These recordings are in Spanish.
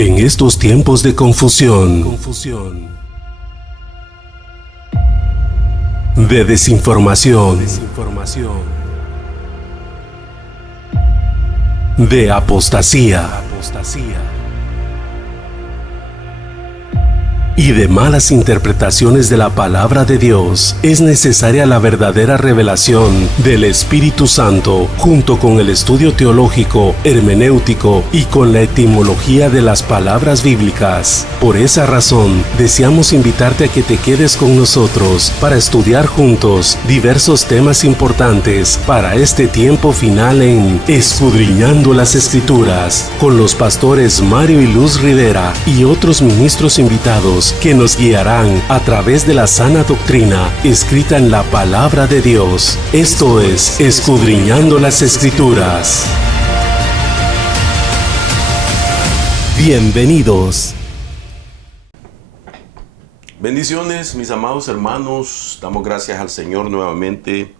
En estos tiempos de confusión, de desinformación, de apostasía y de malas interpretaciones de la palabra de Dios, es necesaria la verdadera revelación del Espíritu Santo, junto con el estudio teológico, hermenéutico y con la etimología de las palabras bíblicas. Por esa razón, deseamos invitarte a que te quedes con nosotros para estudiar juntos diversos temas importantes para este tiempo final en Escudriñando las Escrituras, con los pastores Mario y Luz Rivera y otros ministros invitados que nos guiarán a través de la sana doctrina escrita en la palabra de Dios. Esto es Escudriñando las Escrituras. Bienvenidos. Bendiciones, mis amados hermanos. Damos gracias al Señor nuevamente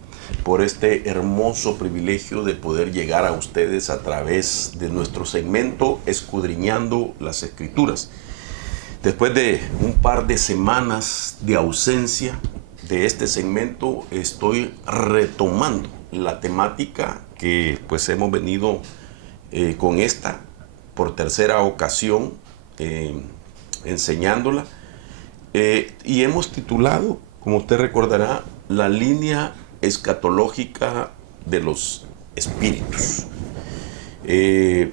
por este hermoso privilegio de poder llegar a ustedes a través de nuestro segmento Escudriñando las Escrituras. Después de un par de semanas de ausencia de este segmento, estoy retomando la temática que pues hemos venido con esta por tercera ocasión enseñándola y hemos titulado, como usted recordará, la línea escatológica de los espíritus.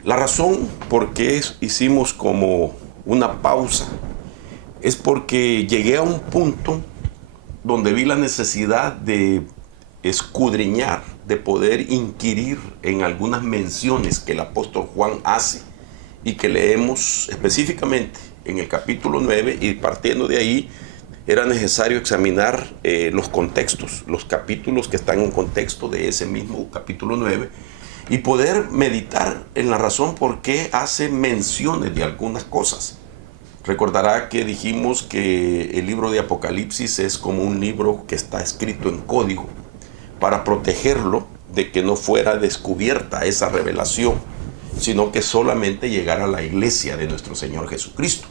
La razón por qué hicimos como una pausa es porque llegué a un punto donde vi la necesidad de escudriñar, de poder inquirir en algunas menciones que el apóstol Juan hace y que leemos específicamente en el capítulo 9, y partiendo de ahí era necesario examinar los contextos, los capítulos que están en contexto de ese mismo capítulo 9 y poder meditar en la razón por qué hace menciones de algunas cosas. Recordará que dijimos que el libro de Apocalipsis es como un libro que está escrito en código para protegerlo de que no fuera descubierta esa revelación, sino que solamente llegara a la iglesia de nuestro Señor Jesucristo.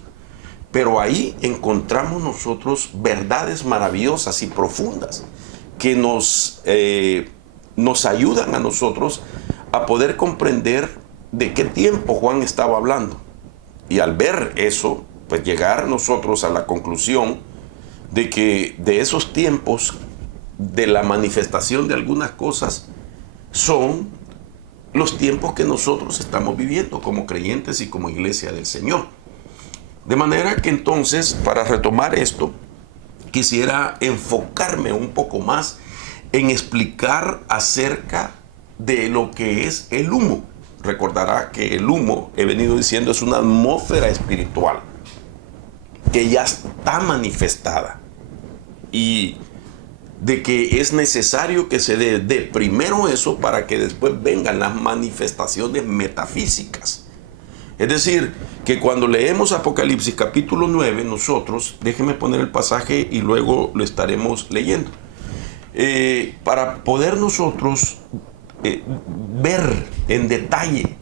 Pero ahí encontramos nosotros verdades maravillosas y profundas que nos ayudan a nosotros a poder comprender de qué tiempo Juan estaba hablando. Y al ver eso, pues llegar nosotros a la conclusión de que de esos tiempos, de la manifestación de algunas cosas, son los tiempos que nosotros estamos viviendo como creyentes y como iglesia del Señor. De manera que entonces, para retomar esto, quisiera enfocarme un poco más en explicar acerca de lo que es el humo. Recordará que el humo, he venido diciendo, es una atmósfera espiritual que ya está manifestada y de que es necesario que se dé primero eso para que después vengan las manifestaciones metafísicas. Es decir, que cuando leemos Apocalipsis capítulo 9, nosotros, déjenme poner el pasaje y luego lo estaremos leyendo, para poder nosotros ver en detalle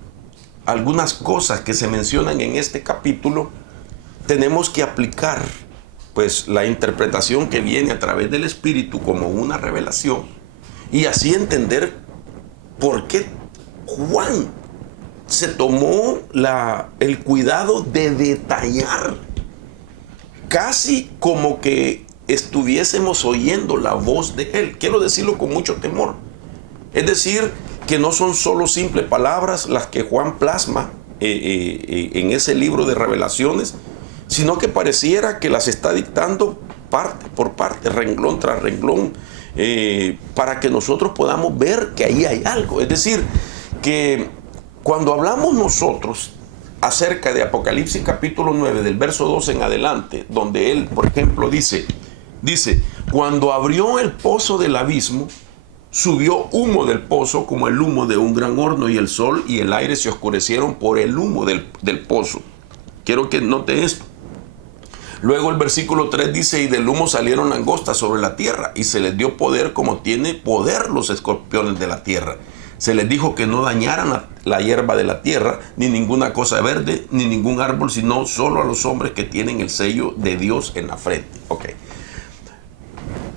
algunas cosas que se mencionan en este capítulo, tenemos que aplicar pues la interpretación que viene a través del Espíritu como una revelación y así entender por qué Juan se tomó el cuidado de detallar, casi como que estuviésemos oyendo la voz de él. Quiero decirlo con mucho temor. Es decir, que no son solo simples palabras las que Juan plasma en ese libro de revelaciones, sino que pareciera que las está dictando parte por parte, renglón tras renglón, para que nosotros podamos ver que ahí hay algo. Es decir, que cuando hablamos nosotros acerca de Apocalipsis capítulo 9, del verso 2 en adelante, donde él, por ejemplo, dice, cuando abrió el pozo del abismo, subió humo del pozo como el humo de un gran horno, y el sol y el aire se oscurecieron por el humo del pozo. Quiero que note esto. Luego el versículo 3 dice, y del humo salieron langostas sobre la tierra, y se les dio poder como tiene poder los escorpiones de la tierra. Se les dijo que no dañaran la hierba de la tierra, ni ninguna cosa verde, ni ningún árbol, sino solo a los hombres que tienen el sello de Dios en la frente. Ok.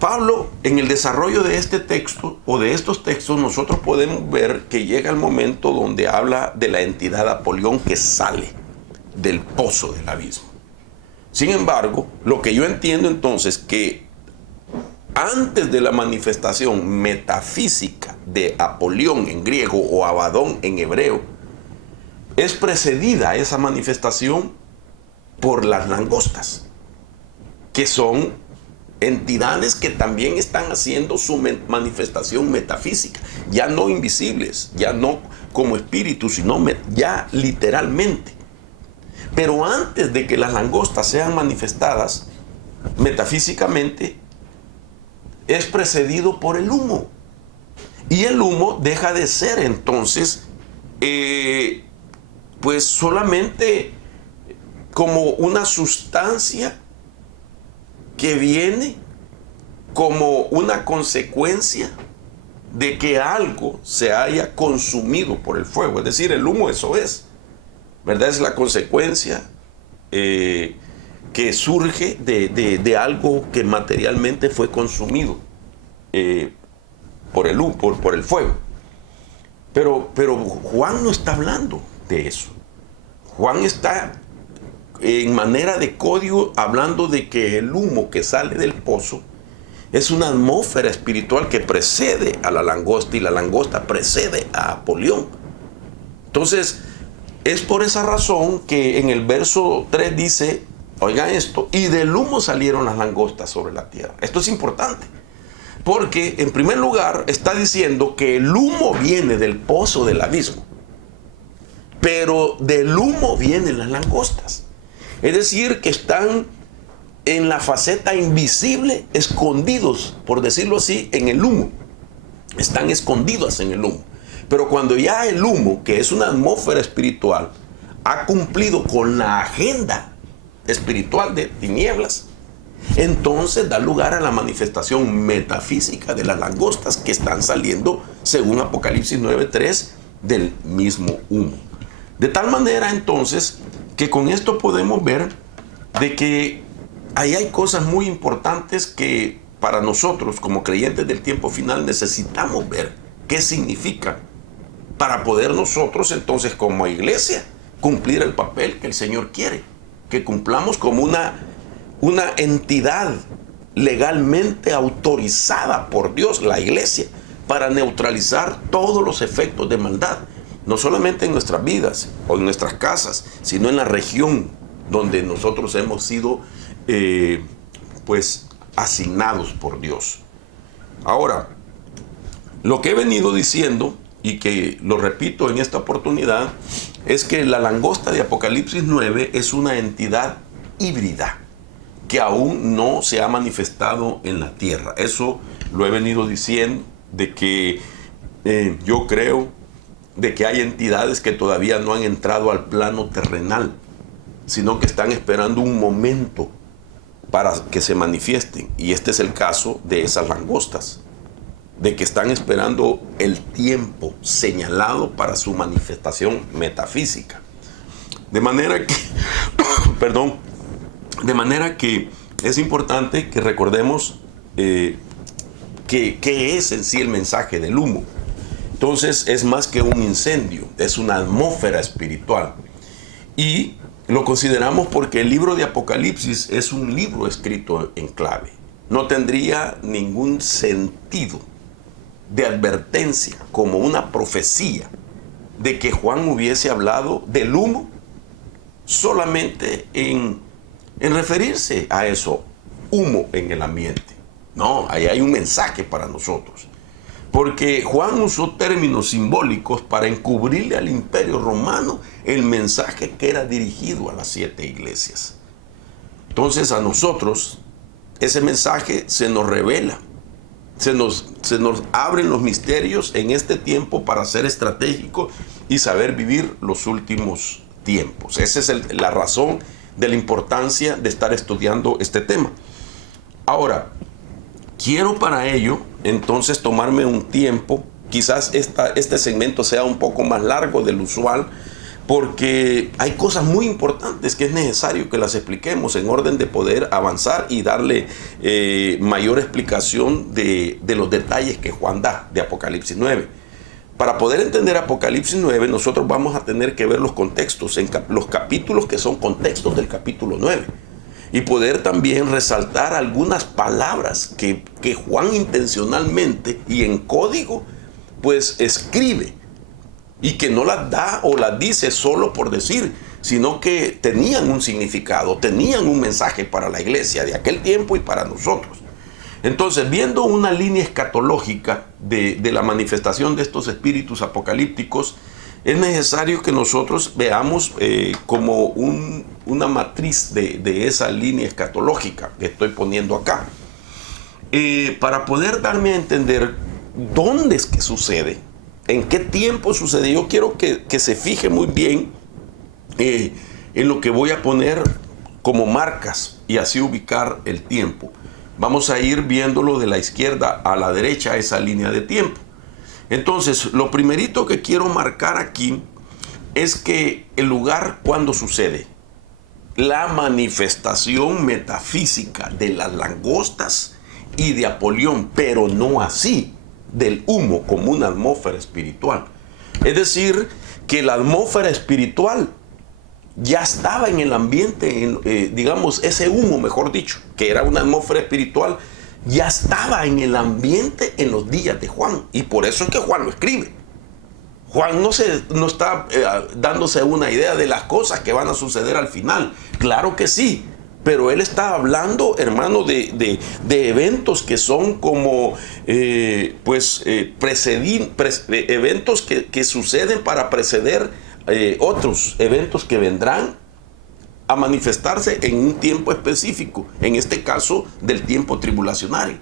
Pablo, en el desarrollo de este texto o de estos textos, nosotros podemos ver que llega el momento donde habla de la entidad Apolión que sale del pozo del abismo. Sin embargo, lo que yo entiendo entonces que antes de la manifestación metafísica de Apolión en griego o Abadón en hebreo, es precedida esa manifestación por las langostas, que son entidades que también están haciendo su manifestación metafísica, ya no invisibles, ya no como espíritus, sino ya literalmente. Pero antes de que las langostas sean manifestadas metafísicamente, es precedido por el humo. Y el humo deja de ser entonces, pues solamente como una sustancia que viene como una consecuencia de que algo se haya consumido por el fuego. Es decir, el humo eso es, ¿verdad? Es la consecuencia que surge de algo que materialmente fue consumido por el fuego. Pero Juan no está hablando de eso. Juan está en manera de código hablando de que el humo que sale del pozo es una atmósfera espiritual que precede a la langosta y la langosta precede a Apolión. Entonces, es por esa razón que en el verso 3 dice, oigan esto, y del humo salieron las langostas sobre la tierra. Esto es importante, porque en primer lugar está diciendo que el humo viene del pozo del abismo, pero del humo vienen las langostas. Es decir, que están en la faceta invisible, escondidos, por decirlo así, en el humo. Están escondidas en el humo. Pero cuando ya el humo, que es una atmósfera espiritual, ha cumplido con la agenda espiritual de tinieblas, entonces da lugar a la manifestación metafísica de las langostas que están saliendo, según Apocalipsis 9:3, del mismo humo. De tal manera entonces que con esto podemos ver de que ahí hay cosas muy importantes que para nosotros como creyentes del tiempo final necesitamos ver qué significa para poder nosotros entonces como iglesia cumplir el papel que el Señor quiere, que cumplamos como una entidad legalmente autorizada por Dios, la iglesia, para neutralizar todos los efectos de maldad, no solamente en nuestras vidas o en nuestras casas, sino en la región donde nosotros hemos sido pues asignados por Dios. Ahora, lo que he venido diciendo y que lo repito en esta oportunidad es que la langosta de Apocalipsis 9 es una entidad híbrida que aún no se ha manifestado en la tierra. Eso lo he venido diciendo, de que yo creo de que hay entidades que todavía no han entrado al plano terrenal, sino que están esperando un momento para que se manifiesten. Y este es el caso de esas langostas, de que están esperando el tiempo señalado para su manifestación metafísica. De manera que, perdón, de manera que es importante que recordemos qué es en sí el mensaje del humo. Entonces es más que un incendio, es una atmósfera espiritual. Y lo consideramos porque el libro de Apocalipsis es un libro escrito en clave. No tendría ningún sentido de advertencia como una profecía de que Juan hubiese hablado del humo solamente en referirse a eso, humo en el ambiente. No, ahí hay un mensaje para nosotros. Porque Juan usó términos simbólicos para encubrirle al Imperio Romano el mensaje que era dirigido a las 7 iglesias. Entonces a nosotros ese mensaje se nos revela, se nos abren los misterios en este tiempo para ser estratégico y saber vivir los últimos tiempos. Esa es la razón de la importancia de estar estudiando este tema. Ahora, quiero para ello entonces tomarme un tiempo quizás este segmento sea un poco más largo del usual, porque hay cosas muy importantes que es necesario que las expliquemos en orden de poder avanzar y darle mayor explicación de los detalles que Juan da de Apocalipsis 9. Para poder entender Apocalipsis 9, nosotros vamos a tener que ver los contextos, los capítulos que son contextos del capítulo 9. Y poder también resaltar algunas palabras que Juan intencionalmente y en código, pues escribe. Y que no las da o las dice solo por decir, sino que tenían un significado, tenían un mensaje para la iglesia de aquel tiempo y para nosotros. Entonces, viendo una línea escatológica de la manifestación de estos espíritus apocalípticos, es necesario que nosotros veamos como una matriz de esa línea escatológica que estoy poniendo acá. Para poder darme a entender dónde es que sucede, en qué tiempo sucede, yo quiero que se fije muy bien en lo que voy a poner como marcas y así ubicar el tiempo. Vamos a ir viéndolo de la izquierda a la derecha, esa línea de tiempo. Entonces, lo primerito que quiero marcar aquí es que el lugar cuando sucede la manifestación metafísica de las langostas y de Apolión, pero no así del humo como una atmósfera espiritual. Es decir, que la atmósfera espiritual ya estaba en el ambiente, digamos, ese humo, mejor dicho, que era una atmósfera espiritual, ya estaba en el ambiente en los días de Juan. Y por eso es que Juan lo escribe. Juan no está dándose una idea de las cosas que van a suceder al final. Claro que sí. Pero él está hablando, hermano, de eventos que son como, eventos que suceden para preceder otros eventos que vendrán a manifestarse en un tiempo específico, en este caso del tiempo tribulacionario.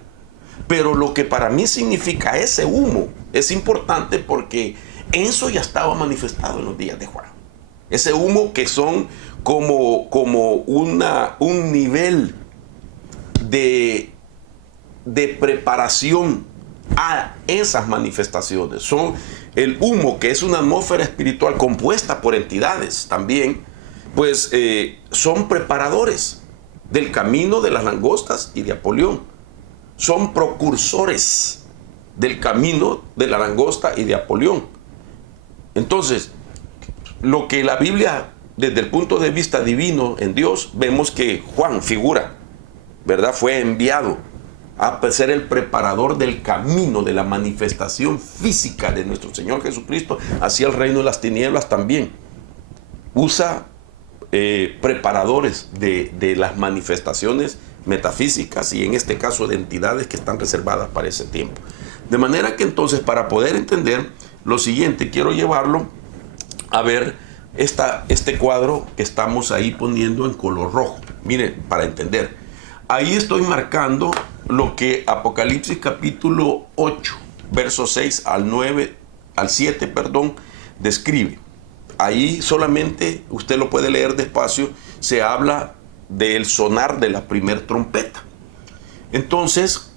Pero lo que para mí significa ese humo es importante porque eso ya estaba manifestado en los días de Juan. Ese humo que son como un nivel de preparación a esas manifestaciones. Son el humo, que es una atmósfera espiritual compuesta por entidades también, pues son preparadores del camino de las langostas y de Apolión. Son precursores del camino de la langosta y de Apolión. Entonces, lo que la Biblia, desde el punto de vista divino en Dios, vemos que Juan figura, ¿verdad? Fue enviado a ser el preparador del camino de la manifestación física de nuestro Señor Jesucristo hacia el reino de las tinieblas también. Usa preparadores de las manifestaciones metafísicas y en este caso de entidades que están reservadas para ese tiempo. De manera que entonces, para poder entender lo siguiente, quiero llevarlo a ver este cuadro que estamos ahí poniendo en color rojo. Mire, para entender, ahí estoy marcando lo que Apocalipsis capítulo 8, versos 6 al 7, describe. Ahí solamente, usted lo puede leer despacio, se habla del sonar de la primera trompeta. Entonces,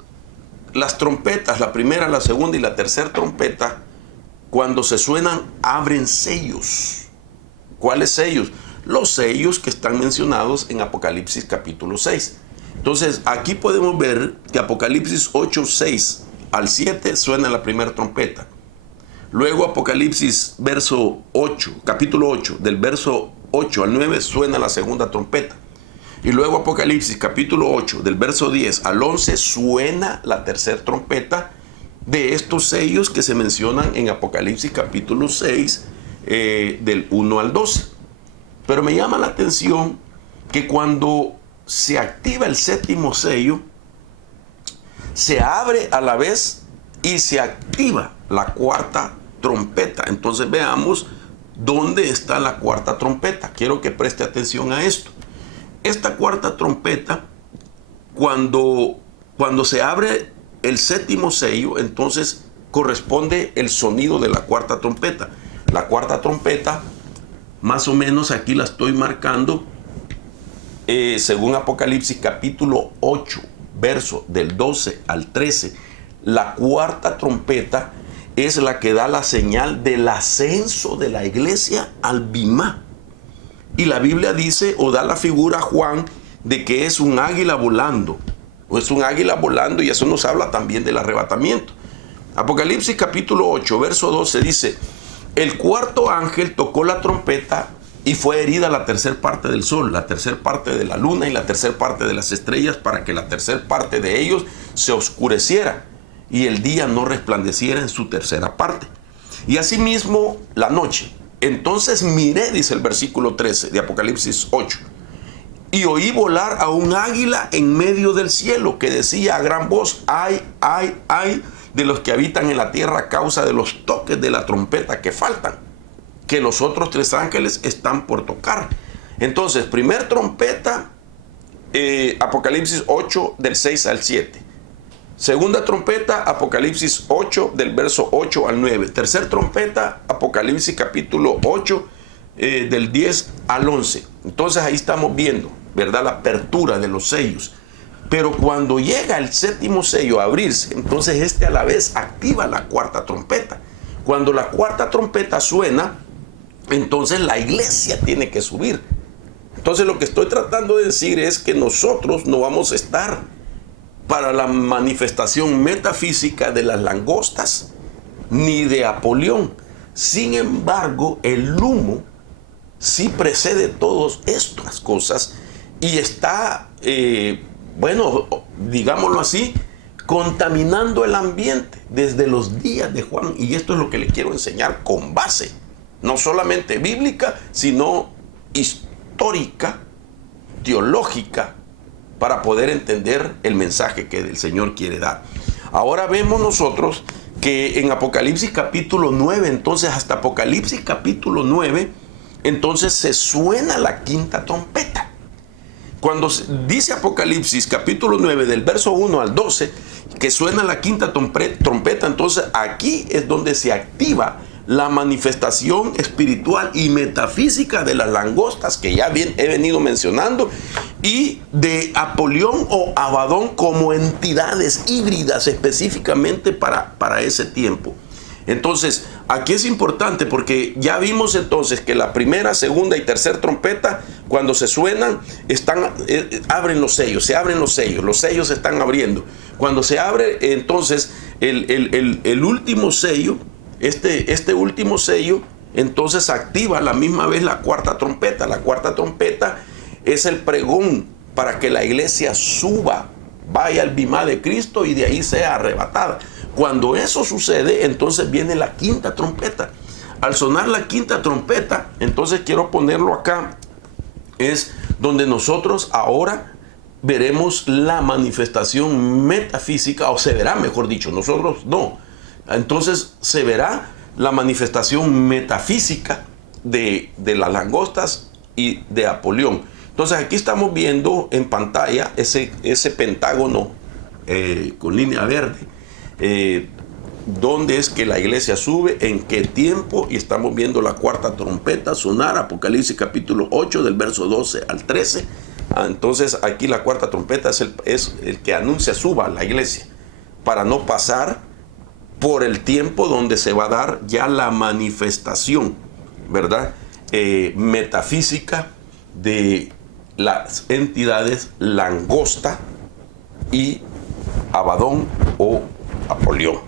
las trompetas, la primera, la segunda y la tercera trompeta, cuando se suenan, abren sellos. ¿Cuáles sellos? Los sellos que están mencionados en Apocalipsis capítulo 6. Entonces, aquí podemos ver que Apocalipsis 8, 6 al 7 suena la primera trompeta. Luego Apocalipsis capítulo 8, del verso 8 al 9 suena la segunda trompeta. Y luego Apocalipsis capítulo 8, del verso 10 al 11 suena la tercera trompeta de estos sellos que se mencionan en Apocalipsis capítulo 6, del 1 al 12. Pero me llama la atención que cuando se activa el séptimo sello, se abre a la vez y se activa la cuarta trompeta. Entonces veamos dónde está la cuarta trompeta. Quiero que preste atención a esto. Esta cuarta trompeta, cuando se abre el séptimo sello, entonces corresponde el sonido de la cuarta trompeta. La cuarta trompeta, más o menos aquí la estoy marcando, según Apocalipsis capítulo 8, verso del 12 al 13, la cuarta trompeta es la que da la señal del ascenso de la iglesia al bimá. Y la Biblia dice, o da la figura a Juan, de que es un águila volando. O es un águila volando, y eso nos habla también del arrebatamiento. Apocalipsis capítulo 8, verso 12 dice, el cuarto ángel tocó la trompeta y fue herida la tercer parte del sol, la tercer parte de la luna y la tercer parte de las estrellas, para que la tercer parte de ellos se oscureciera y el día no resplandeciera en su tercera parte. Y asimismo la noche. Entonces miré, dice el versículo 13 de Apocalipsis 8, y oí volar a un águila en medio del cielo, que decía a gran voz, ay, ay, ay de los que habitan en la tierra a causa de los toques de la trompeta que faltan, que los otros tres ángeles están por tocar. Entonces, primer trompeta, Apocalipsis 8 del 6 al 7. Segunda trompeta, Apocalipsis 8 del verso 8 al 9. Tercer trompeta, Apocalipsis capítulo 8 del 10 al 11. Entonces ahí estamos viendo, ¿verdad?, la apertura de los sellos. Pero cuando llega el séptimo sello a abrirse, entonces a la vez activa la cuarta trompeta. Cuando la cuarta trompeta suena, entonces la iglesia tiene que subir. Entonces lo que estoy tratando de decir es que nosotros no vamos a estar para la manifestación metafísica de las langostas ni de Apolión. Sin embargo, el humo sí precede todas estas cosas y está, digámoslo así, contaminando el ambiente desde los días de Juan. Y esto es lo que le quiero enseñar con base, no solamente bíblica, sino histórica, teológica, para poder entender el mensaje que el Señor quiere dar. Ahora vemos nosotros que en Apocalipsis capítulo 9, entonces hasta Apocalipsis capítulo 9, entonces se suena la quinta trompeta. Cuando dice Apocalipsis capítulo 9 del verso 1 al 12 que suena la quinta trompeta, entonces aquí es donde se activa la manifestación espiritual y metafísica de las langostas que ya he venido mencionando, y de Apolión o Abadón como entidades híbridas específicamente para ese tiempo. Entonces, aquí es importante porque ya vimos entonces que la primera, segunda y tercera trompeta, cuando se suenan, abren los sellos, se abren los sellos se están abriendo. Cuando se abre entonces el último sello, este último sello, entonces activa a la misma vez la cuarta trompeta. La cuarta trompeta es el pregón para que la iglesia suba, vaya al bimá de Cristo y de ahí sea arrebatada. Cuando eso sucede, entonces viene la quinta trompeta. Al sonar la quinta trompeta, entonces quiero ponerlo acá, es donde nosotros ahora veremos la manifestación metafísica, o se verá, mejor dicho, nosotros no. Entonces se verá la manifestación metafísica de las langostas y de Apolión. Entonces aquí estamos viendo en pantalla ese pentágono con línea verde, dónde es que la iglesia sube, en qué tiempo, y estamos viendo la cuarta trompeta sonar, Apocalipsis capítulo 8 del verso 12 al 13. Entonces aquí la cuarta trompeta es el que anuncia suba a la iglesia, para no pasar por el tiempo donde se va a dar ya la manifestación, ¿verdad?, metafísica de las entidades langosta y Abadón o Apolión.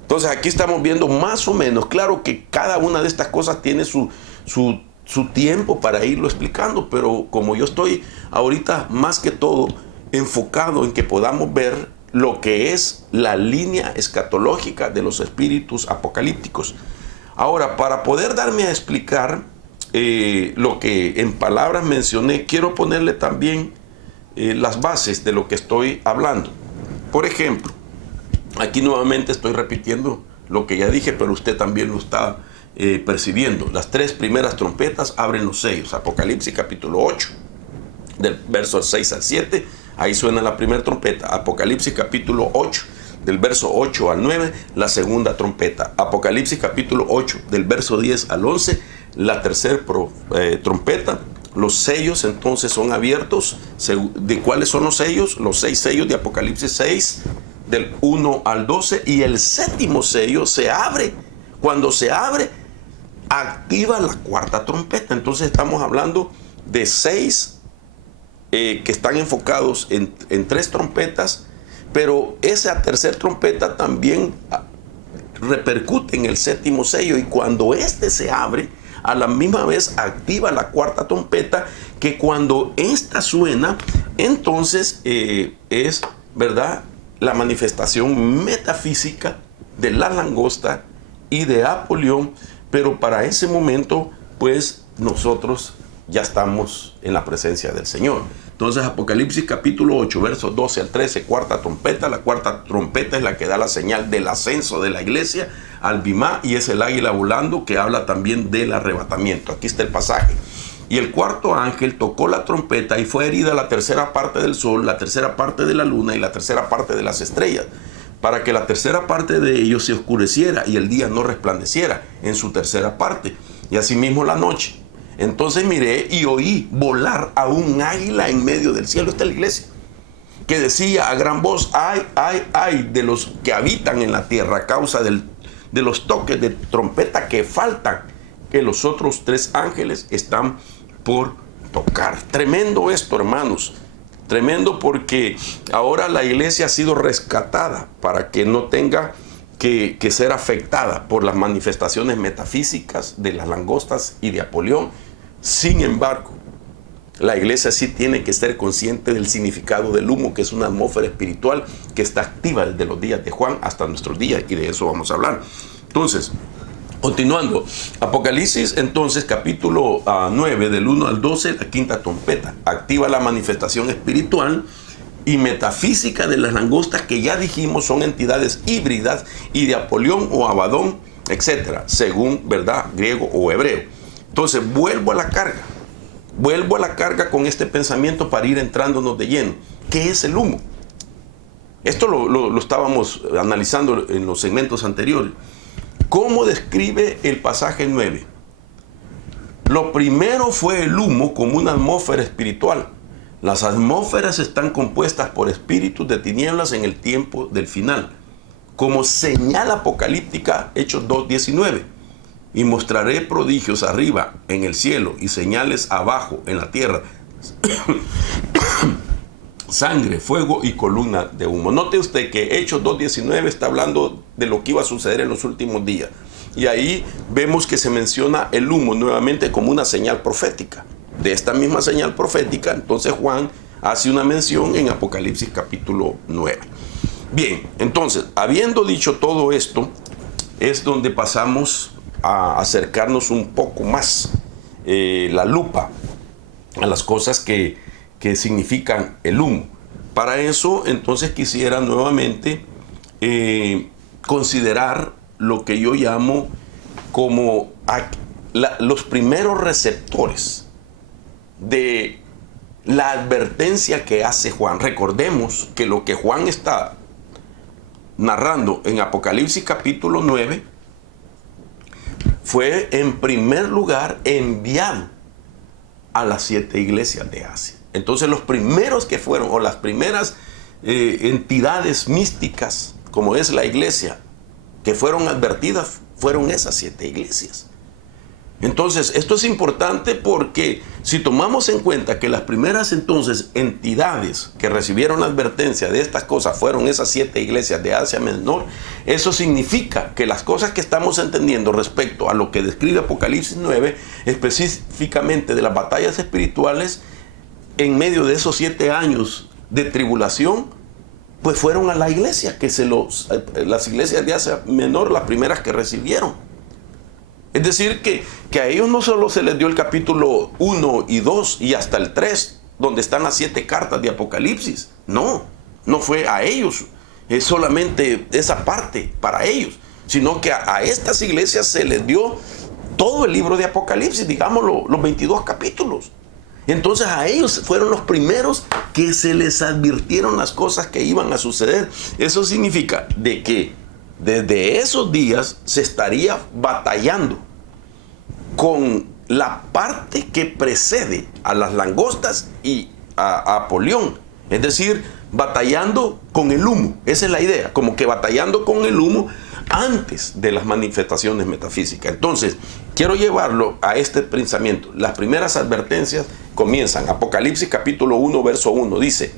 Entonces aquí estamos viendo más o menos, claro que cada una de estas cosas tiene su tiempo para irlo explicando, pero como yo estoy ahorita más que todo enfocado en que podamos ver lo que es la línea escatológica de los espíritus apocalípticos. Ahora, para poder darme a explicar lo que en palabras mencioné, quiero ponerle también las bases de lo que estoy hablando. Por ejemplo, aquí nuevamente estoy repitiendo lo que ya dije, pero usted también lo está percibiendo. Las tres primeras trompetas abren los sellos. Apocalipsis capítulo 8, del verso 6 al 7, ahí suena la primera trompeta. Apocalipsis capítulo 8, del verso 8 al 9, la segunda trompeta. Apocalipsis capítulo 8, del verso 10 al 11, la tercera trompeta. Los sellos entonces son abiertos. ¿De cuáles son los sellos? Los 6 sellos de Apocalipsis 6, del 1 al 12, y el séptimo sello se abre. Cuando se abre, activa la cuarta trompeta. Entonces estamos hablando de 6 que están enfocados en 3 trompetas, pero esa tercera trompeta también repercute en el séptimo sello, y cuando este se abre, a la misma vez activa la cuarta trompeta, que cuando esta suena, entonces es, ¿verdad?, la manifestación metafísica de la langosta y de Apolión. Pero para ese momento, pues nosotros ya estamos en la presencia del Señor. Entonces, Apocalipsis capítulo 8, versos 12 al 13, cuarta trompeta. La cuarta trompeta es la que da la señal del ascenso de la iglesia al Bimá, y es el águila volando, que habla también del arrebatamiento. Aquí está el pasaje. Y el cuarto ángel tocó la trompeta, y fue herida la tercera parte del sol, la tercera parte de la luna y la tercera parte de las estrellas, para que la tercera parte de ellos se oscureciera y el día no resplandeciera en su tercera parte, y asimismo la noche. Entonces miré y oí volar a un águila en medio del cielo. Esta es la iglesia, que decía a gran voz: ay, ay, ay de los que habitan en la tierra a causa de los toques de trompeta que faltan, que los otros 3 ángeles están por tocar. Tremendo esto, hermanos. Tremendo, porque ahora la iglesia ha sido rescatada para que no tenga que ser afectada por las manifestaciones metafísicas de las langostas y de Apolión. Sin embargo, la iglesia sí tiene que ser consciente del significado del humo, que es una atmósfera espiritual que está activa desde los días de Juan hasta nuestros días, y de eso vamos a hablar. Entonces, continuando, Apocalipsis, entonces, capítulo 9, del 1 al 12, la quinta trompeta activa la manifestación espiritual y metafísica de las langostas, que ya dijimos son entidades híbridas, y de Apolión o Abadón, etcétera, según, ¿verdad?, griego o hebreo. Entonces, vuelvo a la carga con este pensamiento para ir entrándonos de lleno. ¿Qué es el humo? Esto lo estábamos analizando en los segmentos anteriores. ¿Cómo describe el pasaje 9? Lo primero fue el humo como una atmósfera espiritual. Las atmósferas están compuestas por espíritus de tinieblas en el tiempo del final, como señal apocalíptica, Hechos 2:19. Y mostraré prodigios arriba en el cielo y señales abajo en la tierra: sangre, fuego y columna de humo. Note usted que Hechos 2:19 está hablando de lo que iba a suceder en los últimos días. Y ahí vemos que se menciona el humo nuevamente como una señal profética. De esta misma señal profética, entonces Juan hace una mención en Apocalipsis capítulo 9. Bien, entonces, habiendo dicho todo esto, es donde pasamos a acercarnos un poco más la lupa a las cosas que significan el humo. Para eso, entonces, quisiera nuevamente considerar lo que yo llamo como los primeros receptores de la advertencia que hace Juan. Recordemos que lo que Juan está narrando en Apocalipsis capítulo 9 fue en primer lugar enviado a las 7 iglesias de Asia. Entonces los primeros que fueron, o las primeras entidades místicas, como es la iglesia, que fueron advertidas, fueron esas 7 iglesias. Entonces, esto es importante porque si tomamos en cuenta que las primeras entonces entidades que recibieron la advertencia de estas cosas fueron esas 7 iglesias de Asia Menor, eso significa que las cosas que estamos entendiendo respecto a lo que describe Apocalipsis 9, específicamente de las batallas espirituales, en medio de esos 7 años de tribulación, pues fueron a la iglesia, las iglesias de Asia Menor, las primeras que recibieron. Es decir, que a ellos no solo se les dio el capítulo 1 y 2 y hasta el 3, donde están las 7 cartas de Apocalipsis. No fue a ellos, es solamente esa parte para ellos, sino que a estas iglesias se les dio todo el libro de Apocalipsis, digámoslo, los 22 capítulos. Entonces a ellos fueron los primeros que se les advirtieron las cosas que iban a suceder. Eso significa de que desde esos días se estaría batallando con la parte que precede a las langostas y a Apolión. Es decir, batallando con el humo. Esa es la idea, como que batallando con el humo antes de las manifestaciones metafísicas. Entonces, quiero llevarlo a este pensamiento. Las primeras advertencias comienzan. Apocalipsis capítulo 1, verso 1, dice: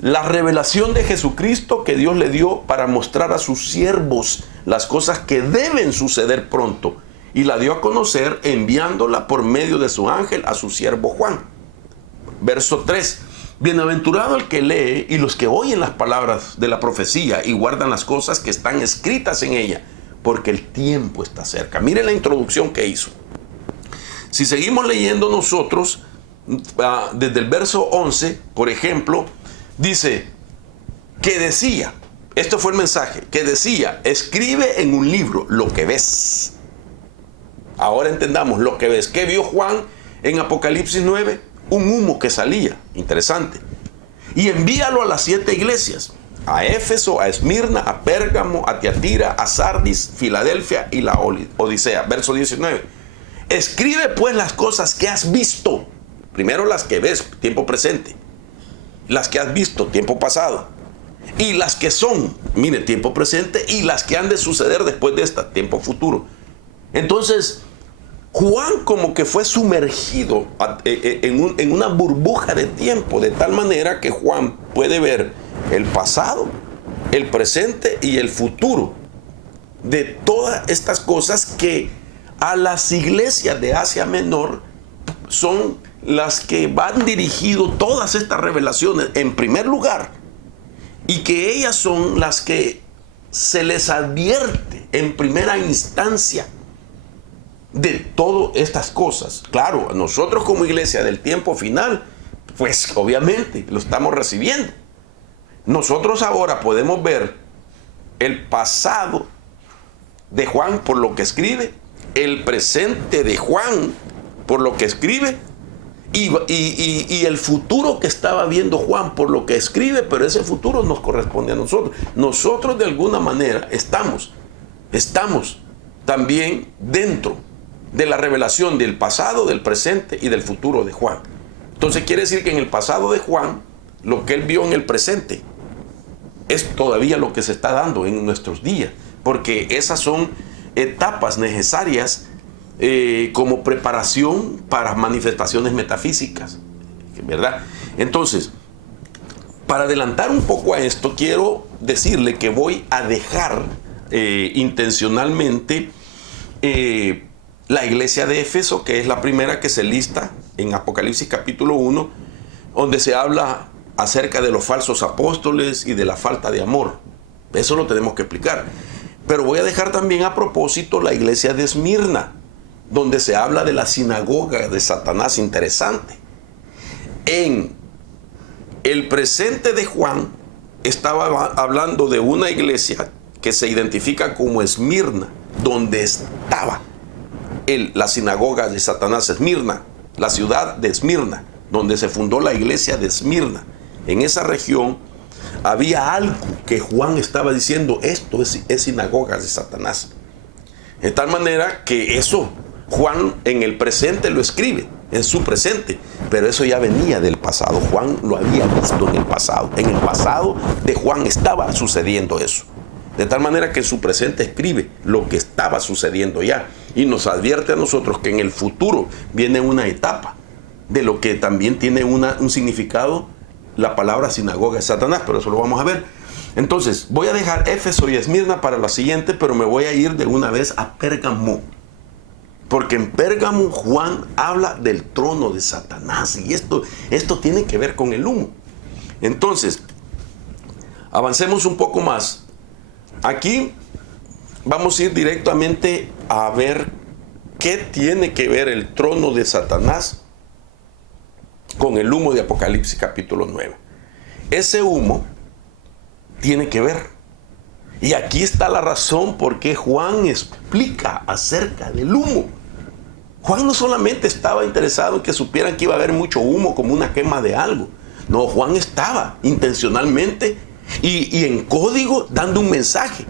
la revelación de Jesucristo que Dios le dio para mostrar a sus siervos las cosas que deben suceder pronto, y la dio a conocer enviándola por medio de su ángel a su siervo Juan. Verso 3: bienaventurado el que lee y los que oyen las palabras de la profecía y guardan las cosas que están escritas en ella, porque el tiempo está cerca. Miren la introducción que hizo. Si seguimos leyendo nosotros, desde el verso 11, por ejemplo, dice que decía, esto fue el mensaje, que decía: escribe en un libro lo que ves. Ahora entendamos lo que ves. ¿Qué vio Juan en Apocalipsis 9? Un humo que salía, interesante. Y envíalo a las 7 iglesias: a Éfeso, a Esmirna, a Pérgamo, a Tiatira, a Sardis, Filadelfia y la Odisea. Verso 19: escribe pues las cosas que has visto. Primero las que ves, tiempo presente. Las que has visto, tiempo pasado. Y las que son, mire, tiempo presente. Y las que han de suceder después de esta, tiempo futuro. Entonces, Juan como que fue sumergido en una burbuja de tiempo, de tal manera que Juan puede ver el pasado, el presente y el futuro de todas estas cosas que a las iglesias de Asia Menor son las que van dirigido todas estas revelaciones en primer lugar, y que ellas son las que se les advierte en primera instancia de todas estas cosas. Claro, nosotros como iglesia del tiempo final, pues obviamente lo estamos recibiendo. Nosotros ahora podemos ver el pasado de Juan por lo que escribe, el presente de Juan por lo que escribe, y el futuro que estaba viendo Juan por lo que escribe, pero ese futuro nos corresponde a nosotros. Nosotros de alguna manera estamos también dentro de la revelación del pasado, del presente y del futuro de Juan. Entonces quiere decir que en el pasado de Juan, lo que él vio en el presente es todavía lo que se está dando en nuestros días, porque esas son etapas necesarias como preparación para manifestaciones metafísicas, ¿verdad? Entonces, para adelantar un poco a esto, quiero decirle que voy a dejar intencionalmente la iglesia de Éfeso, que es la primera que se lista en Apocalipsis capítulo 1, donde se habla acerca de los falsos apóstoles y de la falta de amor. Eso lo tenemos que explicar. Pero voy a dejar también a propósito la iglesia de Esmirna, donde se habla de la sinagoga de Satanás. Interesante. En el presente de Juan estaba hablando de una iglesia que se identifica como Esmirna, donde estaba la sinagoga de Satanás. Esmirna, la ciudad de Esmirna, donde se fundó la iglesia de Esmirna. En esa región había algo que Juan estaba diciendo: esto es sinagoga de Satanás. De tal manera que eso Juan en el presente lo escribe, en su presente, pero eso ya venía del pasado. Juan lo había visto en el pasado. En el pasado de Juan estaba sucediendo eso. De tal manera que en su presente escribe lo que estaba sucediendo ya, y nos advierte a nosotros que en el futuro viene una etapa de lo que también tiene un significado la palabra sinagoga de Satanás, pero eso lo vamos a ver. Entonces, voy a dejar Éfeso y Esmirna para la siguiente, pero me voy a ir de una vez a Pérgamo. Porque en Pérgamo Juan habla del trono de Satanás, y esto tiene que ver con el humo. Entonces, avancemos un poco más. Aquí vamos a ir directamente a ver qué tiene que ver el trono de Satanás con el humo de Apocalipsis capítulo 9. Ese humo tiene que ver. Y aquí está la razón por qué Juan explica acerca del humo. Juan no solamente estaba interesado en que supieran que iba a haber mucho humo como una quema de algo. No, Juan estaba intencionalmente y en código dando un mensaje.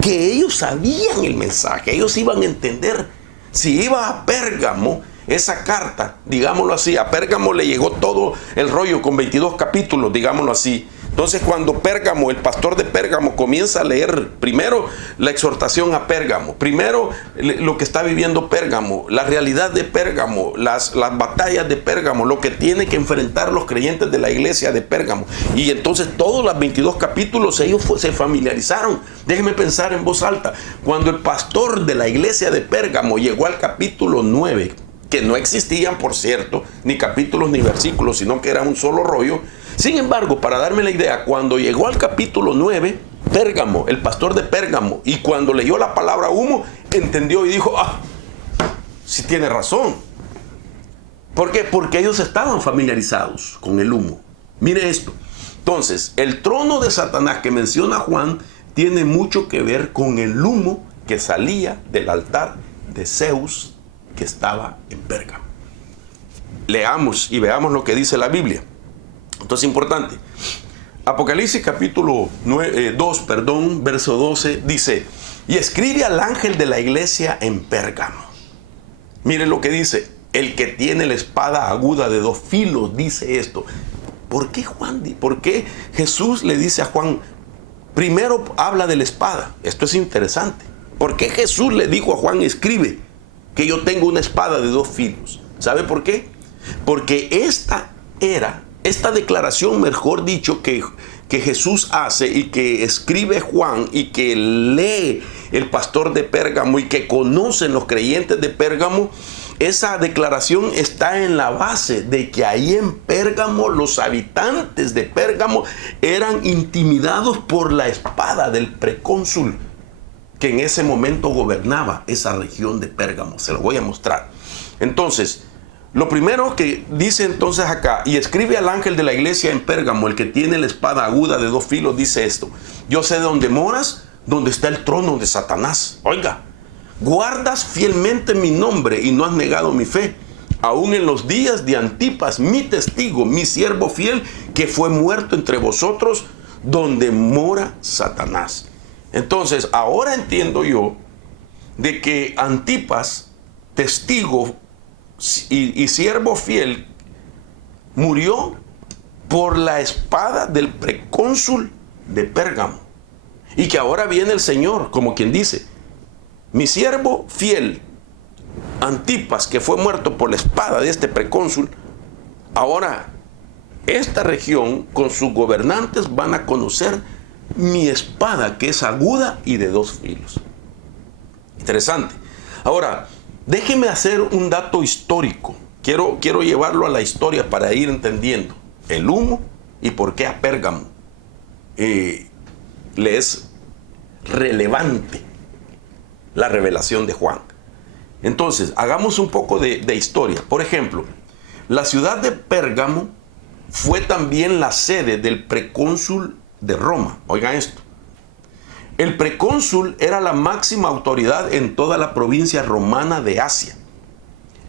Que ellos sabían el mensaje, ellos iban a entender. Si iba a Pérgamo, esa carta, digámoslo así, a Pérgamo le llegó todo el rollo con 22 capítulos, digámoslo así, Entonces, cuando Pérgamo, el pastor de Pérgamo, comienza a leer primero la exhortación a Pérgamo, primero lo que está viviendo Pérgamo, la realidad de Pérgamo, las batallas de Pérgamo, lo que tiene que enfrentar los creyentes de la iglesia de Pérgamo. Y entonces todos los 22 capítulos ellos se familiarizaron. Déjenme pensar en voz alta. Cuando el pastor de la iglesia de Pérgamo llegó al capítulo 9, que no existían, por cierto, ni capítulos ni versículos, sino que era un solo rollo. Sin embargo, para darme la idea, cuando llegó al capítulo 9, Pérgamo, el pastor de Pérgamo, y cuando leyó la palabra humo, entendió y dijo, sí tiene razón. ¿Por qué? Porque ellos estaban familiarizados con el humo. Mire esto. Entonces, el trono de Satanás que menciona Juan tiene mucho que ver con el humo que salía del altar de Zeus que estaba en Pérgamo. Leamos y veamos lo que dice la Biblia. Esto es importante. Apocalipsis capítulo 2, verso 12, dice, y escribe al ángel de la iglesia en Pérgamo. Miren lo que dice, el que tiene la espada aguda de 2 filos, dice esto. ¿Por qué Jesús le dice a Juan, primero habla de la espada? Esto es interesante. ¿Por qué Jesús le dijo a Juan, escribe que yo tengo una espada de 2 filos? ¿Sabe por qué? Porque esta declaración, mejor dicho, que Jesús hace y que escribe Juan y que lee el pastor de Pérgamo y que conocen los creyentes de Pérgamo, esa declaración está en la base de que ahí en Pérgamo los habitantes de Pérgamo eran intimidados por la espada del precónsul que en ese momento gobernaba esa región de Pérgamo. Se lo voy a mostrar. Entonces, lo primero que dice entonces acá, y escribe al ángel de la iglesia en Pérgamo, el que tiene la espada aguda de 2 filos, dice esto: yo sé dónde moras, donde está el trono de Satanás. Oiga, guardas fielmente mi nombre y no has negado mi fe, aún en los días de Antipas, mi testigo, mi siervo fiel, que fue muerto entre vosotros, donde mora Satanás. Entonces, ahora entiendo yo de que Antipas, testigo y siervo fiel, murió por la espada del precónsul de Pérgamo. Y que ahora viene el Señor, como quien dice, mi siervo fiel, Antipas, que fue muerto por la espada de este precónsul, ahora esta región con sus gobernantes van a conocer mi espada, que es aguda y de 2 filos. Interesante. Ahora, déjeme hacer un dato histórico. Quiero llevarlo a la historia para ir entendiendo el humo y por qué a Pérgamo le es relevante la revelación de Juan. Entonces, hagamos un poco de historia. Por ejemplo, la ciudad de Pérgamo fue también la sede del precónsul de Roma. Oigan esto. El precónsul era la máxima autoridad en toda la provincia romana de Asia.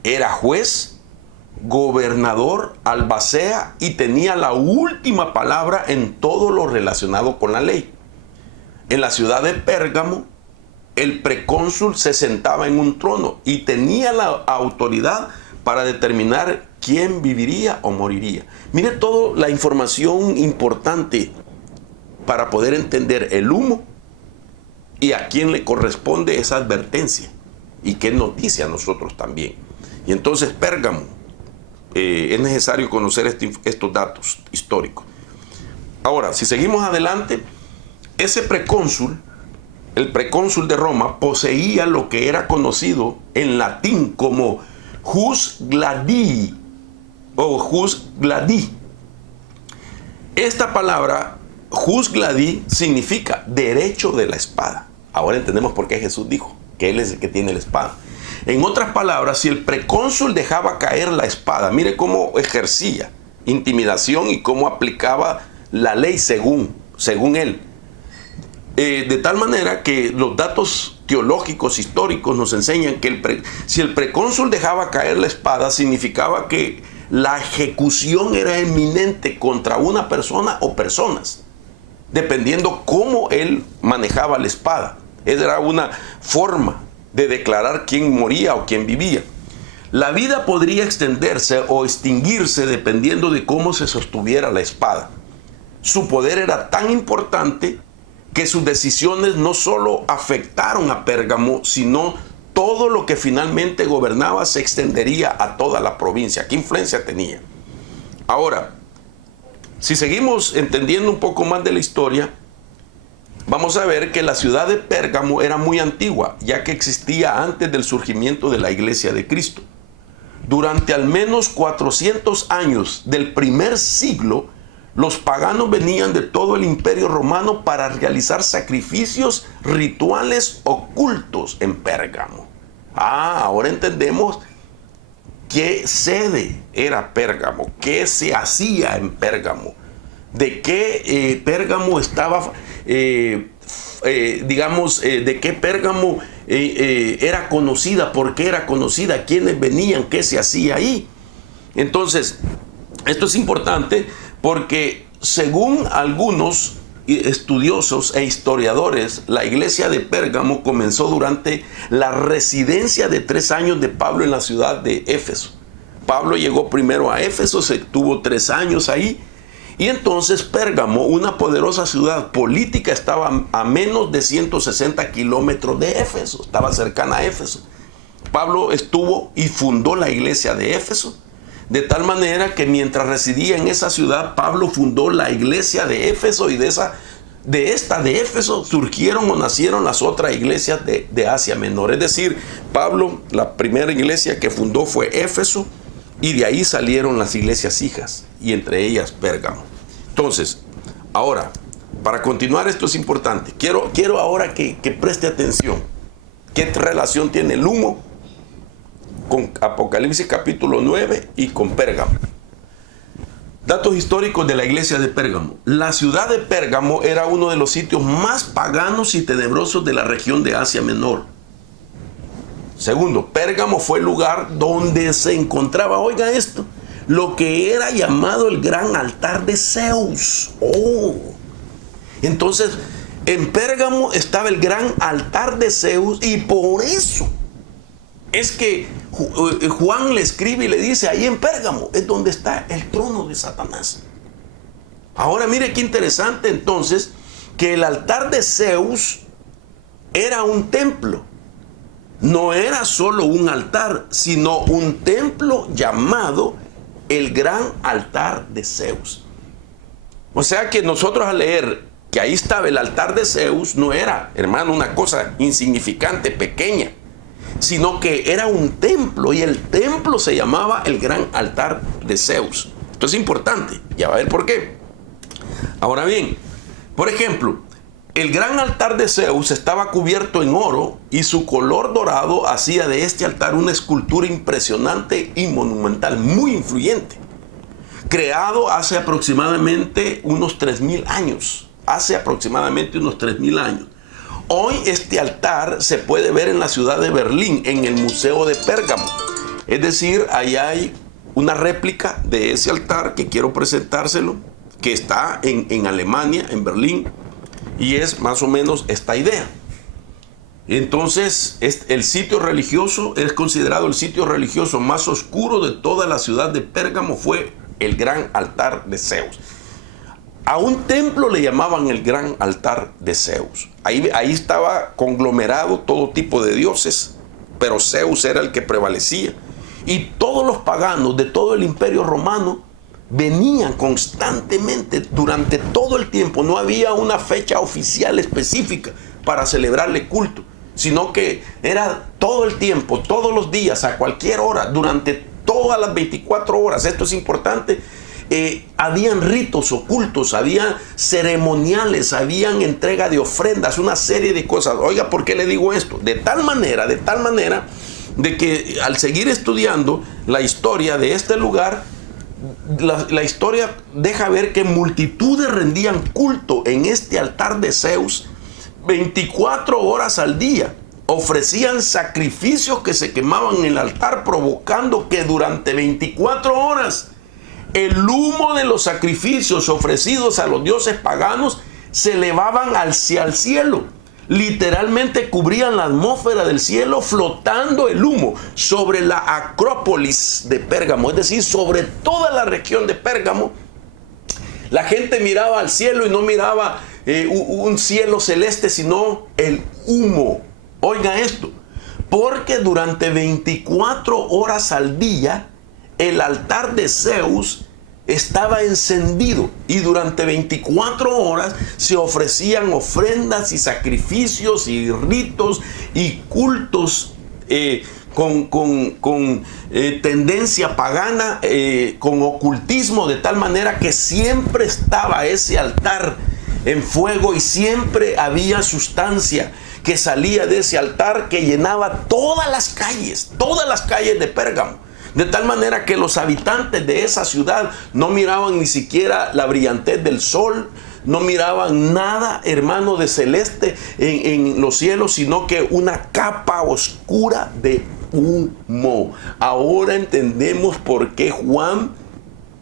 Era juez, gobernador, albacea y tenía la última palabra en todo lo relacionado con la ley. En la ciudad de Pérgamo, el precónsul se sentaba en un trono y tenía la autoridad para determinar quién viviría o moriría. Mire toda la información importante para poder entender el humo y a quién le corresponde esa advertencia y qué noticia a nosotros también. Y entonces Pérgamo, es necesario conocer estos datos históricos. Ahora, si seguimos adelante, ese precónsul, el precónsul de Roma, poseía lo que era conocido en latín como jus gladii o jus gladii. Esta palabra jus gladii significa derecho de la espada. Ahora entendemos por qué Jesús dijo que Él es el que tiene la espada. En otras palabras, si el precónsul dejaba caer la espada, mire cómo ejercía intimidación y cómo aplicaba la ley según él. De tal manera que los datos teológicos históricos nos enseñan que si el precónsul dejaba caer la espada, significaba que la ejecución era inminente contra una persona o personas, dependiendo cómo él manejaba la espada. Esa era una forma de declarar quién moría o quién vivía. La vida podría extenderse o extinguirse dependiendo de cómo se sostuviera la espada. Su poder era tan importante que sus decisiones no solo afectaron a Pérgamo, sino todo lo que finalmente gobernaba se extendería a toda la provincia. ¿Qué influencia tenía? Ahora, si seguimos entendiendo un poco más de la historia, vamos a ver que la ciudad de Pérgamo era muy antigua, ya que existía antes del surgimiento de la Iglesia de Cristo. Durante al menos 400 años del primer siglo, los paganos venían de todo el Imperio Romano para realizar sacrificios rituales ocultos en Pérgamo. Ahora entendemos qué sede era Pérgamo, qué se hacía en Pérgamo, de qué Pérgamo estaba, de qué Pérgamo era conocida, por qué era conocida, quiénes venían, qué se hacía ahí. Entonces, esto es importante porque según algunos estudiosos e historiadores, la iglesia de Pérgamo comenzó durante la residencia de 3 años de Pablo en la ciudad de Éfeso. Pablo llegó primero a Éfeso, se tuvo 3 años ahí, y entonces Pérgamo, una poderosa ciudad política, estaba a menos de 160 kilómetros de Éfeso, estaba cercana a Éfeso. Pablo estuvo y fundó la iglesia de Éfeso, de tal manera que mientras residía en esa ciudad, Pablo fundó la iglesia de Éfeso, y de esta de Éfeso surgieron o nacieron las otras iglesias de Asia Menor. Es decir, Pablo, la primera iglesia que fundó fue Éfeso, y de ahí salieron las iglesias hijas, y entre ellas Pérgamo. Entonces, ahora, para continuar, esto es importante. Quiero ahora que preste atención. ¿Qué relación tiene el humo con Apocalipsis capítulo 9 y con Pérgamo? Datos históricos de la iglesia de Pérgamo. La ciudad de Pérgamo era uno de los sitios más paganos y tenebrosos de la región de Asia Menor. Segundo, Pérgamo fue el lugar donde se encontraba, oiga esto, lo que era llamado el gran altar de Zeus. Entonces, en Pérgamo estaba el gran altar de Zeus, y por eso es que Juan le escribe y le dice, ahí en Pérgamo es donde está el trono de Satanás. Ahora mire qué interesante entonces, que el altar de Zeus era un templo. No era solo un altar, sino un templo llamado el gran altar de Zeus. O sea que nosotros al leer que ahí estaba el altar de Zeus, no era, hermano, una cosa insignificante, pequeña, sino que era un templo, y el templo se llamaba el gran altar de Zeus. Esto es importante, ya va a ver por qué. Ahora bien, por ejemplo, el gran altar de Zeus estaba cubierto en oro, y su color dorado hacía de este altar una escultura impresionante y monumental, muy influyente, creado hace aproximadamente unos 3.000 años. Hoy este altar se puede ver en la ciudad de Berlín, en el Museo de Pérgamo. Es decir, ahí hay una réplica de ese altar que quiero presentárselo, que está en Alemania, en Berlín, y es más o menos esta idea. Entonces, el sitio religioso es considerado el sitio religioso más oscuro de toda la ciudad de Pérgamo, fue el gran altar de Zeus. A un templo le llamaban el gran altar de Zeus. Ahí estaba conglomerado todo tipo de dioses, pero Zeus era el que prevalecía. Y todos los paganos de todo el Imperio Romano venían constantemente durante todo el tiempo. No había una fecha oficial específica para celebrarle culto, sino que era todo el tiempo, todos los días, a cualquier hora, durante todas las 24 horas. Esto es importante. Habían ritos ocultos, había ceremoniales, habían entrega de ofrendas, una serie de cosas. Oiga, ¿por qué le digo esto? De tal manera de que al seguir estudiando la historia de este lugar, la historia deja ver que multitudes rendían culto en este altar de Zeus 24 horas al día. Ofrecían sacrificios que se quemaban en el altar, provocando que durante 24 horas el humo de los sacrificios ofrecidos a los dioses paganos se elevaban hacia el cielo. Literalmente cubrían la atmósfera del cielo, flotando el humo sobre la acrópolis de Pérgamo, es decir, sobre toda la región de Pérgamo. La gente miraba al cielo y no miraba un cielo celeste, sino el humo. Oiga esto, porque durante 24 horas al día el altar de Zeus estaba encendido y durante 24 horas se ofrecían ofrendas y sacrificios y ritos y cultos con tendencia pagana, con ocultismo, de tal manera que siempre estaba ese altar en fuego y siempre había sustancia que salía de ese altar que llenaba todas las calles de Pérgamo. De tal manera que los habitantes de esa ciudad no miraban ni siquiera la brillantez del sol, no miraban nada, hermano, de celeste en los cielos, sino que una capa oscura de humo. Ahora entendemos por qué Juan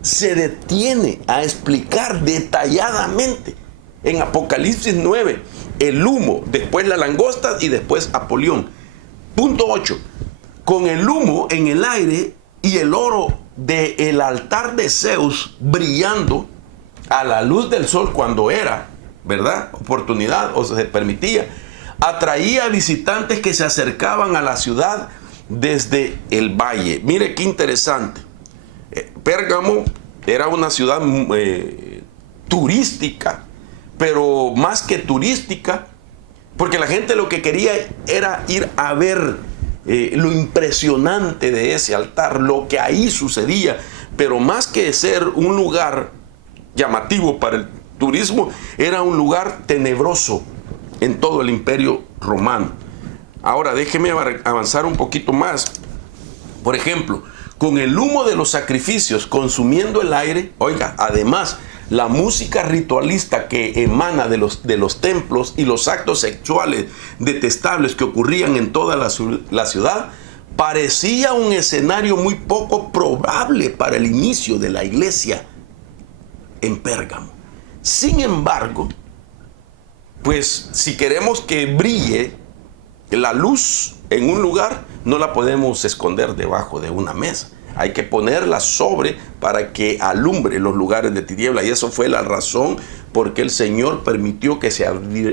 se detiene a explicar detalladamente en Apocalipsis 9 el humo, después la langosta y después Apolión. Punto 8. Con el humo en el aire y el oro del altar de Zeus brillando a la luz del sol cuando era, ¿verdad?, oportunidad o se permitía, atraía a visitantes que se acercaban a la ciudad desde el valle. Mire qué interesante. Pérgamo era una ciudad turística, pero más que turística, porque la gente lo que quería era ir a ver lo impresionante de ese altar, lo que ahí sucedía, pero más que ser un lugar llamativo para el turismo, era un lugar tenebroso en todo el imperio romano. Ahora déjeme avanzar un poquito más. Por ejemplo, con el humo de los sacrificios consumiendo el aire, oiga, además la música ritualista que emana de los templos y los actos sexuales detestables que ocurrían en toda la ciudad, parecía un escenario muy poco probable para el inicio de la iglesia en Pérgamo. Sin embargo, pues si queremos que brille la luz en un lugar, no la podemos esconder debajo de una mesa. Hay que ponerla sobre para que alumbre los lugares de tiniebla. Y eso fue la razón por qué el Señor permitió que se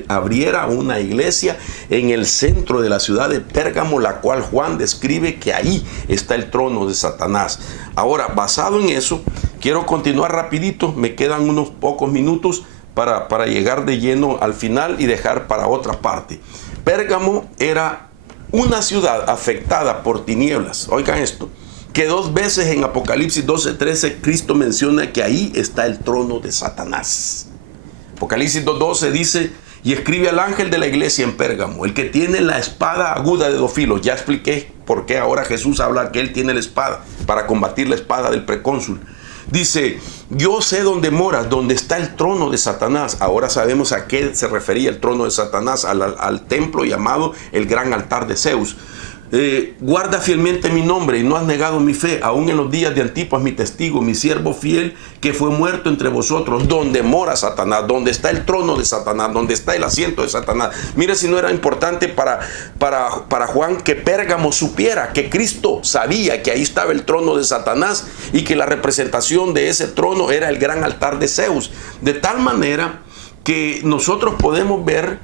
abriera una iglesia en el centro de la ciudad de Pérgamo, la cual Juan describe que ahí está el trono de Satanás. Ahora, basado en eso, quiero continuar rapidito. Me quedan unos pocos minutos para llegar de lleno al final y dejar para otra parte. Pérgamo era una ciudad afectada por tinieblas. Oigan esto, que 2 veces en Apocalipsis 12:13 Cristo menciona que ahí está el trono de Satanás. Apocalipsis 2:12 dice: y escribe al ángel de la iglesia en Pérgamo, el que tiene la espada aguda de 2 filos. Ya expliqué por qué ahora Jesús habla que él tiene la espada para combatir la espada del precónsul. Dice: yo sé dónde moras, donde está el trono de Satanás. Ahora sabemos a qué se refería el trono de Satanás, al templo llamado el gran altar de Zeus. Guarda fielmente mi nombre y no has negado mi fe, aún en los días de Antipas, mi testigo, mi siervo fiel, que fue muerto entre vosotros, donde mora Satanás, donde está el trono de Satanás, donde está el asiento de Satanás. Mire si no era importante para Juan que Pérgamo supiera que Cristo sabía que ahí estaba el trono de Satanás y que la representación de ese trono era el gran altar de Zeus. De tal manera que nosotros podemos ver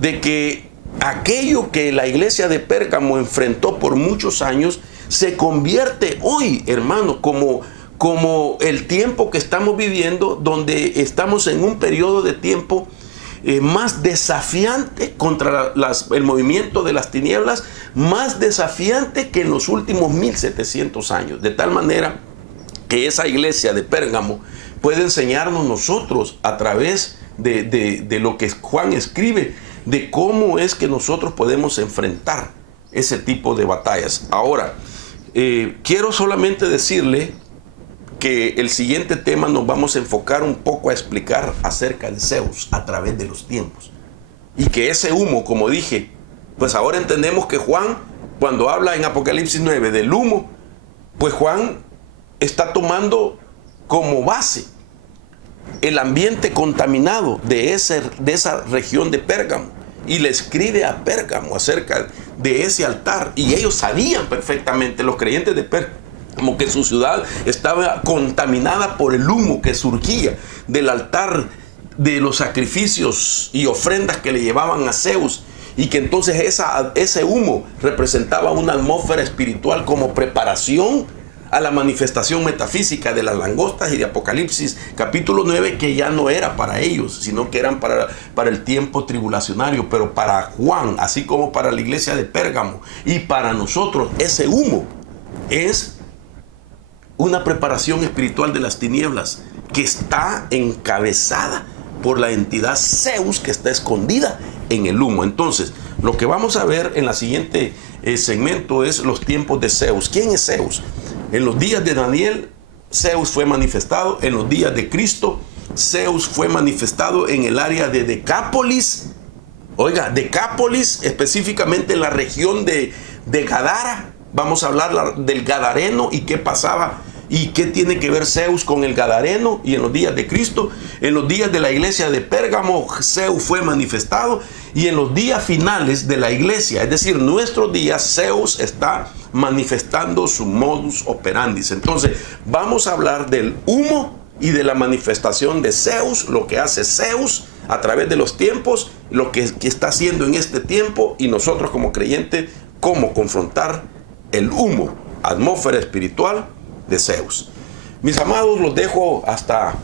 de que aquello que la iglesia de Pérgamo enfrentó por muchos años se convierte hoy, hermano, como el tiempo que estamos viviendo, donde estamos en un periodo de tiempo más desafiante contra el movimiento de las tinieblas, más desafiante que en los últimos 1700 años. De tal manera que esa iglesia de Pérgamo puede enseñarnos nosotros a través de lo que Juan escribe, de cómo es que nosotros podemos enfrentar ese tipo de batallas. Ahora, quiero solamente decirle que el siguiente tema nos vamos a enfocar un poco a explicar acerca de Zeus a través de los tiempos. Y que ese humo, como dije, pues ahora entendemos que Juan, cuando habla en Apocalipsis 9 del humo, pues Juan está tomando como base el ambiente contaminado de esa región de Pérgamo, y le escribe a Pérgamo acerca de ese altar. Y ellos sabían perfectamente, los creyentes de como que su ciudad estaba contaminada por el humo que surgía del altar, de los sacrificios y ofrendas que le llevaban a Zeus, y que entonces ese humo representaba una atmósfera espiritual como preparación a la manifestación metafísica de las langostas y de Apocalipsis capítulo 9, que ya no era para ellos, sino que eran para el tiempo tribulacionario. Pero para Juan, así como para la iglesia de Pérgamo y para nosotros, ese humo es una preparación espiritual de las tinieblas que está encabezada por la entidad Zeus, que está escondida en el humo. Entonces, lo que vamos a ver en la siguiente segmento es los tiempos de Zeus. ¿Quién es Zeus? En los días de Daniel, Zeus fue manifestado. En los días de Cristo, Zeus fue manifestado en el área de Decápolis. Oiga, Decápolis, específicamente en la región de Gadara. Vamos a hablar del Gadareno y qué pasaba y qué tiene que ver Zeus con el Gadareno. Y en los días de Cristo, en los días de la iglesia de Pérgamo, Zeus fue manifestado. Y en los días finales de la iglesia, es decir, nuestros días, Zeus está manifestando su modus operandi. Entonces, vamos a hablar del humo y de la manifestación de Zeus, lo que hace Zeus a través de los tiempos, lo que está haciendo en este tiempo, y nosotros como creyentes, cómo confrontar el humo, atmósfera espiritual de Zeus. Mis amados, los dejo hasta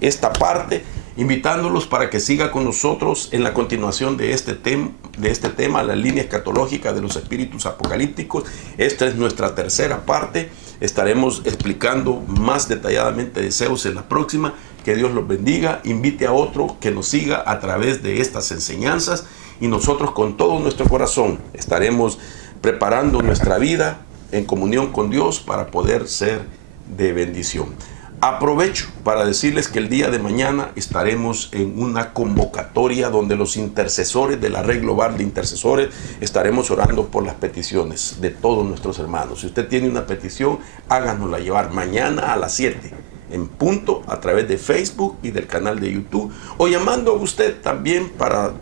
esta parte, invitándolos para que siga con nosotros en la continuación de este tema, la línea escatológica de los espíritus apocalípticos. Esta es nuestra tercera parte. Estaremos explicando más detalladamente de Zeus en la próxima. Que Dios los bendiga. Invite a otro que nos siga a través de estas enseñanzas, y nosotros con todo nuestro corazón estaremos preparando nuestra vida en comunión con Dios para poder ser de bendición. Aprovecho para decirles que el día de mañana estaremos en una convocatoria donde los intercesores de la Red Global de Intercesores estaremos orando por las peticiones de todos nuestros hermanos. Si usted tiene una petición, háganosla llevar mañana a las 7 en punto a través de Facebook y del canal de YouTube, o llamando a usted también para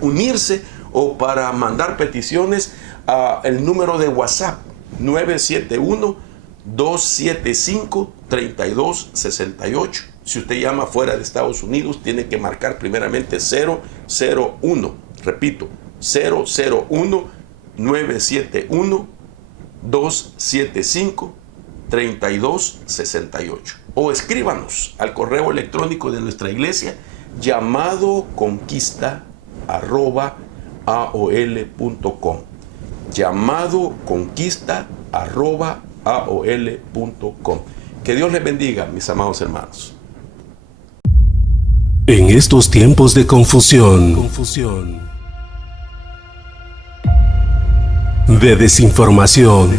unirse o para mandar peticiones a el número de WhatsApp 971-275-3268. Si usted llama fuera de Estados Unidos, tiene que marcar primeramente 001. Repito, 001-971-275-3268. O escríbanos al correo electrónico de nuestra iglesia, llamadoconquista@aol.com. llamadoconquista@aol.com. Que Dios les bendiga, mis amados hermanos. En estos tiempos de confusión, de desinformación,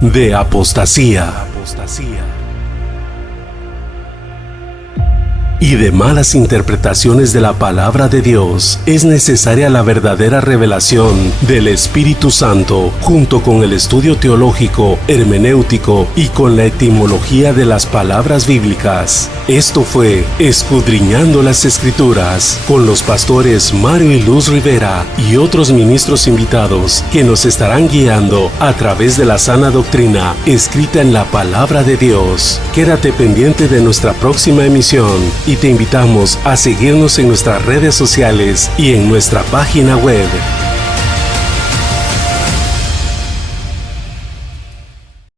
de apostasía y de malas interpretaciones de la palabra de Dios, es necesaria la verdadera revelación del Espíritu Santo, junto con el estudio teológico, hermenéutico y con la etimología de las palabras bíblicas. Esto fue Escudriñando las Escrituras, con los pastores Mario y Luz Rivera y otros ministros invitados que nos estarán guiando a través de la sana doctrina escrita en la palabra de Dios. Quédate pendiente de nuestra próxima emisión y te invitamos a seguirnos en nuestras redes sociales y en nuestra página web.